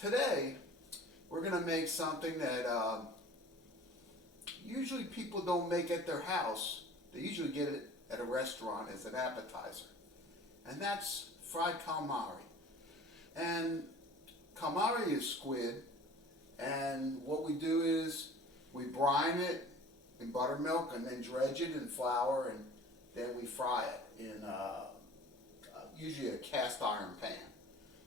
Today, we're going to make something that usually people don't make at their house. They usually get it at a restaurant as an appetizer. And that's fried calamari. And calamari is squid. And what we do is we brine it in buttermilk and then dredge it in flour, and then we fry it in usually a cast iron pan.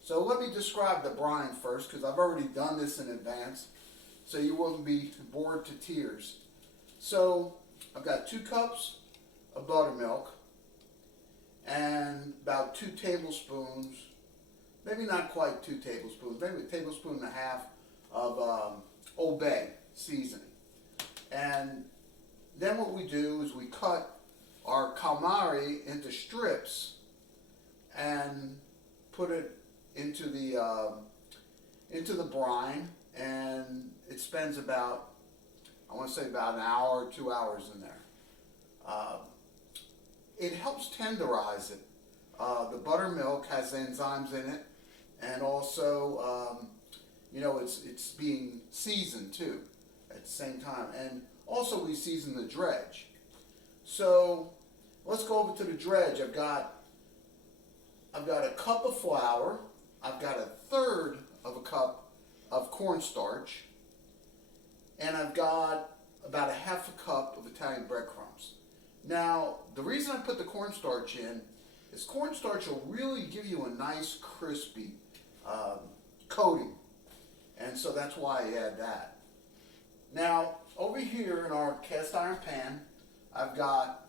So let me describe the brine first, because I've already done this in advance, so you won't be bored to tears. So I've got 2 cups of buttermilk and about 2 tablespoons, maybe not quite 2 tablespoons, maybe a tablespoon and a half of Old Bay seasoning. And then what we do is we cut our calamari into strips and put it into the brine, and it spends about, I want to say about an hour or 2 hours in there. It helps tenderize it. The buttermilk has enzymes in it, and also it's being seasoned too at the same time. And also we season the dredge. So let's go over to the dredge. I've got a cup of flour. I've got 1/3 of a cup of cornstarch, and I've got about 1/2 cup of Italian breadcrumbs. Now, the reason I put the cornstarch in is cornstarch will really give you a nice crispy coating, and so that's why I add that. Now, over here in our cast iron pan, I've got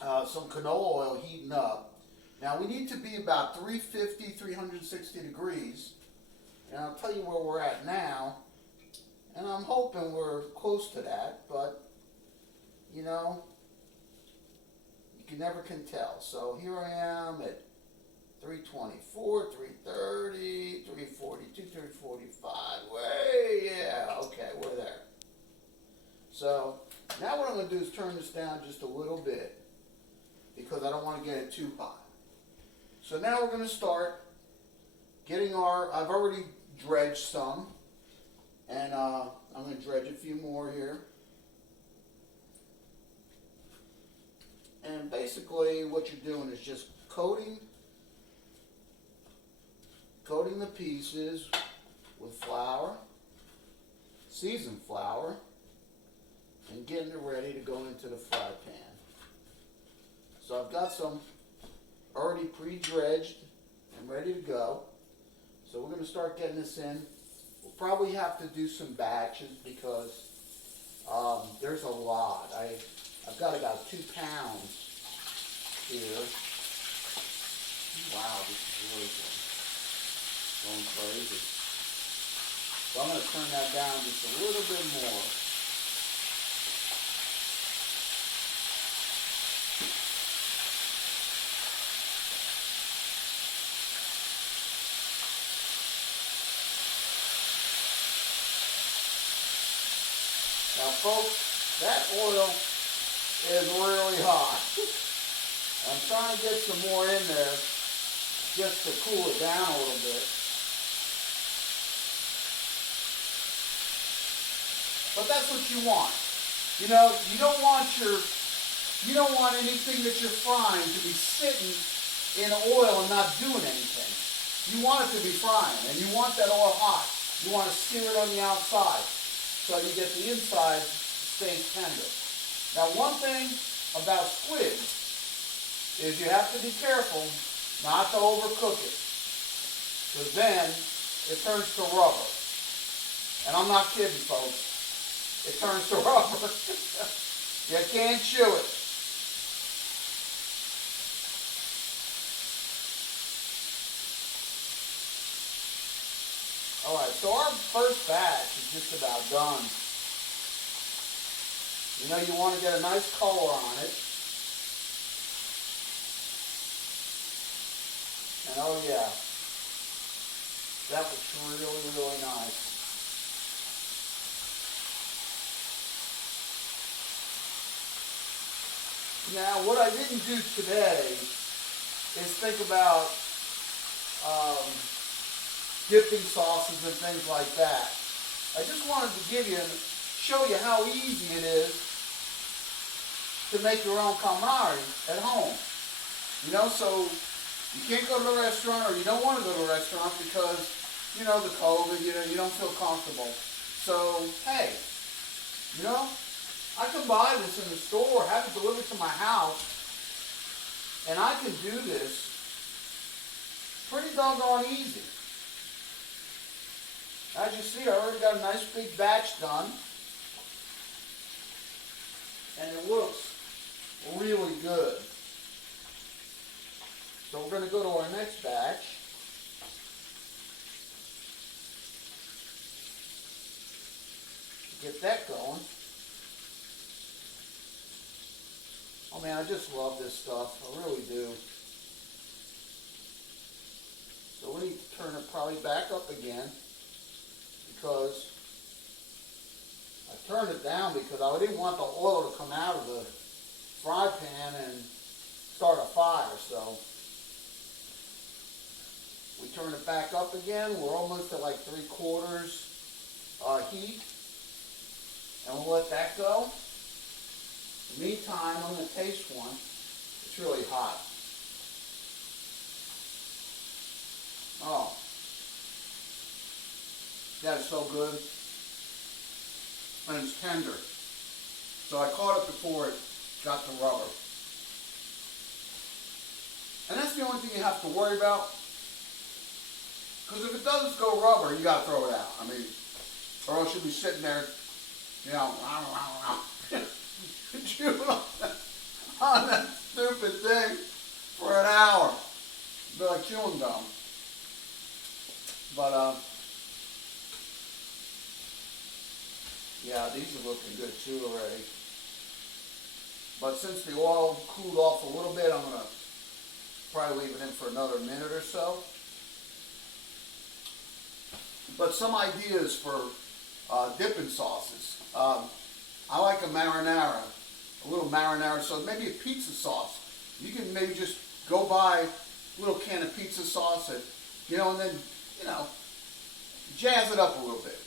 some canola oil heating up. Now we need to be about 350, 360 degrees, and I'll tell you where we're at now, and I'm hoping we're close to that, but you can never tell. So here I am at 324, 330, 342, 345, okay, we're there. So now what I'm going to do is turn this down just a little bit, because I don't want to get it too hot. So now we're going to start getting I've already dredged some, and I'm going to dredge a few more here. And basically what you're doing is just coating the pieces with flour, seasoned flour, and getting it ready to go into the fry pan. So I've got some already pre-dredged and ready to go. So we're going to start getting this in. We'll probably have to do some batches because there's a lot. I've got about 2 pounds here. Wow, this is really going crazy. So I'm going to turn that down just a little bit more. Now folks, that oil is really hot. I'm trying to get some more in there just to cool it down a little bit. But that's what you want. You don't want anything that you're frying to be sitting in oil and not doing anything. You want it to be frying, and you want that oil hot. You want to sear it on the outside, so you get the inside stays tender. Now, one thing about squid is you have to be careful not to overcook it, because then it turns to rubber. And I'm not kidding, folks. It turns to rubber. You can't chew it. Alright, so our first batch is just about done. You want to get a nice color on it. And oh yeah, that looks really, really nice. Now, what I didn't do today is think about dipping sauces and things like that. I just wanted to give you and show you how easy it is to make your own calamari at home. You know, so you can't go to the restaurant, or you don't want to go to a restaurant because, you know, the COVID, you don't feel comfortable. So, hey, you know, I can buy this in the store, have it delivered to my house, and I can do this pretty doggone easy. As you see, I already got a nice big batch done, and it looks really good. So we're going to go to our next batch. Get that going. Oh man, I just love this stuff. I really do. So we need to turn it probably back up again, because I turned it down because I didn't want the oil to come out of the fry pan and start a fire. So we turn it back up again. We're almost at like 3/4 heat. And we'll let that go. In the meantime, I'm going to taste one. It's really hot. Oh. That is so good. And it's tender. So I caught it before it got the rubber. And that's the only thing you have to worry about. Because if it doesn't go rubber, you got to throw it out. I mean, or else you'll be sitting there, you know, chewing on that stupid thing for an hour. It'd be like chewing gum. But, yeah, these are looking good too already. But since the oil cooled off a little bit, I'm going to probably leave it in for another minute or so. But some ideas for dipping sauces. I like a marinara, a little marinara, so maybe a pizza sauce. You can maybe just go buy a little can of pizza sauce, and, you know, and then, you know, jazz it up a little bit.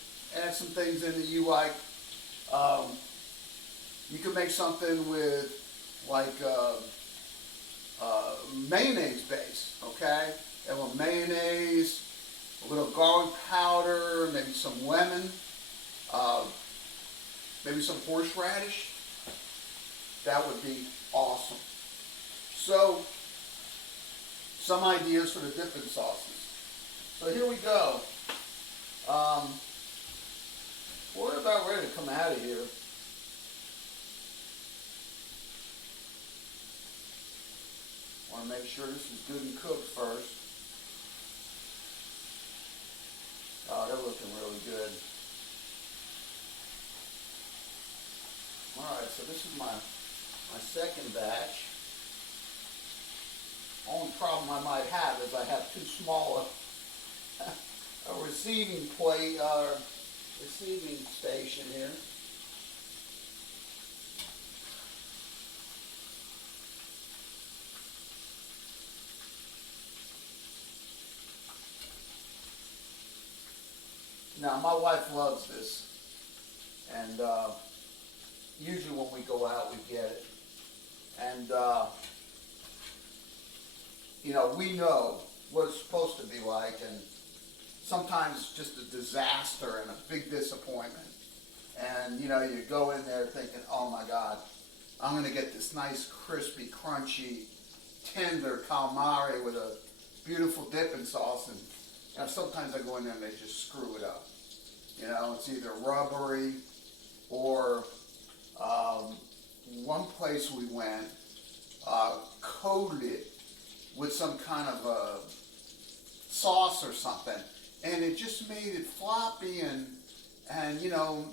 Add some things in that you like. You can make something with like mayonnaise base, okay? A little mayonnaise, a little garlic powder, maybe some lemon, maybe some horseradish. That would be awesome. So, some ideas for the dipping sauces. So here we go. We're about ready to come out of here. Want to make sure this is good and cooked first. Oh, they're looking really good. Alright, so this is my second batch. Only problem I might have is I have too small a receiving plate, receiving station here. Now, my wife loves this, and usually when we go out, we get it. And, you know, we know what it's supposed to be like, and sometimes it's just a disaster and a big disappointment. And, you know, you go in there thinking, oh my God, I'm going to get this nice, crispy, crunchy, tender calamari with a beautiful dipping sauce. And, you know, sometimes I go in there and they just screw it up. You know, it's either rubbery or one place we went coated it with some kind of a sauce or something, and it just made it floppy, and you know,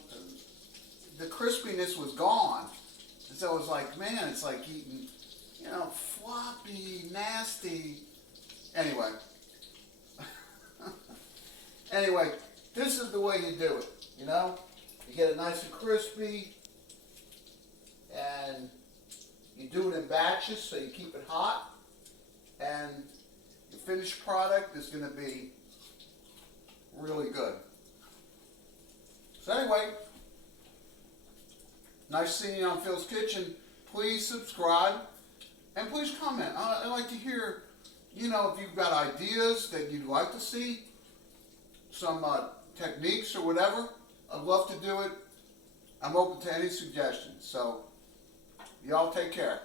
the crispiness was gone. And so it was like, man, it's like eating, you know, floppy, nasty. Anyway. Anyway, this is the way you do it, you know? You get it nice and crispy, and you do it in batches so you keep it hot, and your finished product is going to be really good. So anyway, nice seeing you on Phil's Kitchen. Please subscribe and please comment. I'd like to hear, you know, if you've got ideas that you'd like to see, some techniques or whatever. I'd love to do it. I'm open to any suggestions. So, y'all take care.